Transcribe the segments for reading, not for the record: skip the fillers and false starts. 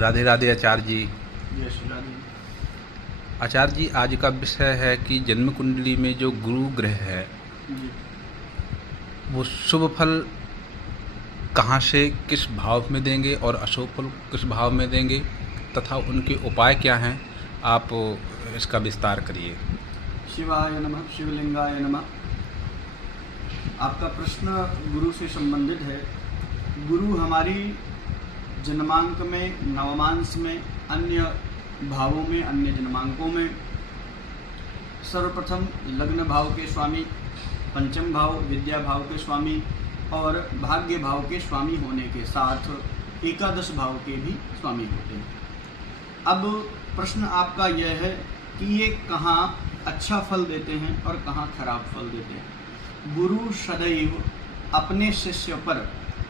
राधे राधे आचार्य जी। जय श्री राधे। आचार्य जी, आज का विषय है कि जन्म कुंडली में जो गुरु ग्रह है जी। वो शुभ फल कहाँ से किस भाव में देंगे और अशुभ फल किस भाव में देंगे तथा उनके उपाय क्या हैं, आप इसका विस्तार करिए। शिवाय नमः, शिवलिंगाय नमः। आपका प्रश्न गुरु से संबंधित है। गुरु हमारी जन्मांक में, नवमांश में, अन्य भावों में, अन्य जन्मांकों में सर्वप्रथम लग्न भाव के स्वामी, पंचम भाव विद्या भाव के स्वामी और भाग्य भाव के स्वामी होने के साथ एकादश भाव के भी स्वामी होते हैं। अब प्रश्न आपका यह है कि ये कहाँ अच्छा फल देते हैं और कहाँ खराब फल देते हैं। गुरु सदैव अपने शिष्य पर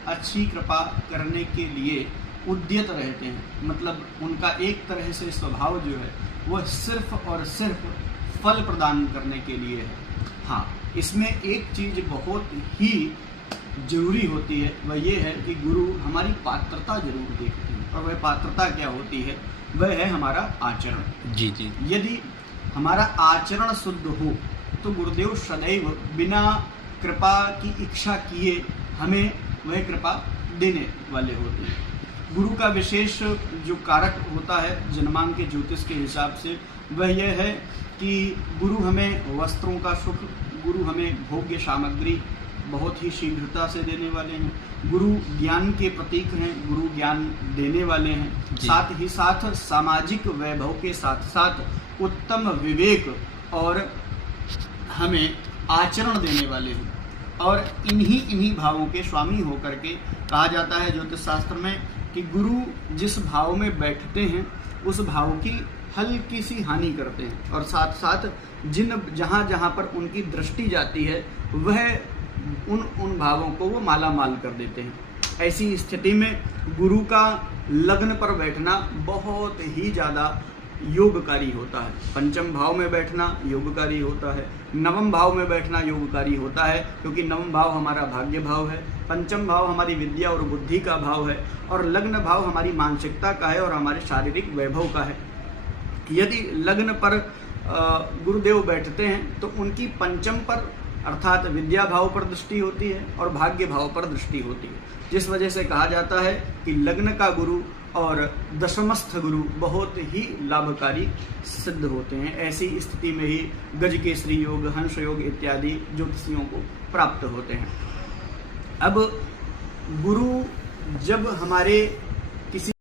अच्छी कृपा करने के लिए उद्यत रहते हैं। मतलब उनका एक तरह से स्वभाव जो है वह सिर्फ और सिर्फ फल प्रदान करने के लिए है। हाँ, इसमें एक चीज़ बहुत ही जरूरी होती है, वह ये है कि गुरु हमारी पात्रता जरूर देखते हैं। और वह पात्रता क्या होती है? वह है हमारा आचरण। जी जी। यदि हमारा आचरण शुद्ध हो तो गुरुदेव सदैव बिना कृपा की इच्छा किए हमें वह कृपा देने वाले होते हैं। गुरु का विशेष जो कारक होता है जन्मांक के ज्योतिष के हिसाब से, वह यह है कि गुरु हमें वस्त्रों का सुख, गुरु हमें भोग्य सामग्री बहुत ही शीघ्रता से देने वाले हैं। गुरु ज्ञान के प्रतीक हैं, गुरु ज्ञान देने वाले हैं। साथ ही साथ सामाजिक वैभव के साथ साथ उत्तम विवेक और हमें आचरण देने वाले हैं। और इन्हीं भावों के स्वामी होकर के कहा जाता है ज्योतिष शास्त्र में कि गुरु जिस भाव में बैठते हैं उस भाव की हल्की सी हानि करते हैं और साथ साथ जहाँ पर उनकी दृष्टि जाती है वह उन भावों को वो माला माल कर देते हैं। ऐसी स्थिति में गुरु का लग्न पर बैठना बहुत ही ज़्यादा योगकारी होता है। पंचम भाव में बैठना योगकारी होता है, नवम भाव में बैठना योगकारी होता है, क्योंकि नवम भाव हमारा भाग्य भाव है, पंचम भाव हमारी विद्या और बुद्धि का भाव है और लग्न भाव हमारी मानसिकता का है और हमारे शारीरिक वैभव का है। यदि लग्न पर गुरुदेव बैठते हैं तो उनकी पंचम पर अर्थात विद्या भाव पर दृष्टि होती है और भाग्य भाव पर दृष्टि होती है, जिस वजह से कहा जाता है कि लग्न का गुरु और दशमस्थ गुरु बहुत ही लाभकारी सिद्ध होते हैं। ऐसी स्थिति में ही गजकेसरी योग, हंस योग इत्यादि ज्योतिषियों को प्राप्त होते हैं। अब गुरु जब हमारे